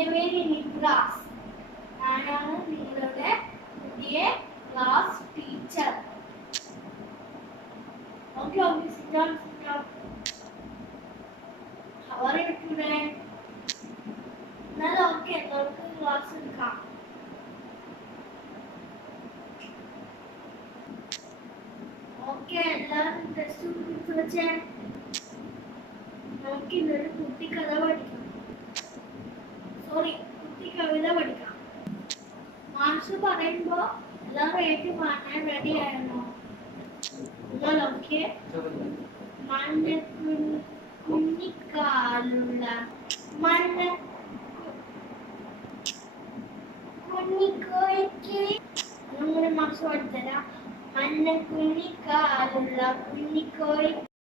എൻ്റെ പേര് നിബ്രാസ്. ഞാനാണ് നിങ്ങളുടെ പുതിയ class teacher. Okay okay, sit down sit down. How are you today? എന്നാൽ ഓക്കെ, നമുക്ക് ക്ലാസ് എടുക്കാം. ഓക്കെ, എല്ലാവരും ടെസ്റ്റ് കുറിച്ച് വെച്ചേ. നമുക്ക് ഇന്നൊരു കുട്ടി കഥ പഠിക്കാം. സോറി, കുട്ടി കവിത പഠിക്കാം. മാഷ് പറയുമ്പോ എല്ലാവരും ഏറ്റു പാടാൻ റെഡി ആയിരുന്നോ? എന്നാൽ ഓക്കെ. മണ്ണ് കുഞ്ഞിക്കാലുള്ള മണ്ണ് കുഞ്ഞിക്കോയ്ക്ക് ഒന്നും കൂടി മാഷ് പഠിത്തരാം. മണ്ണ് കുഞ്ഞിക്കാലുള്ള കുഞ്ഞിക്കോയ്ക്ക്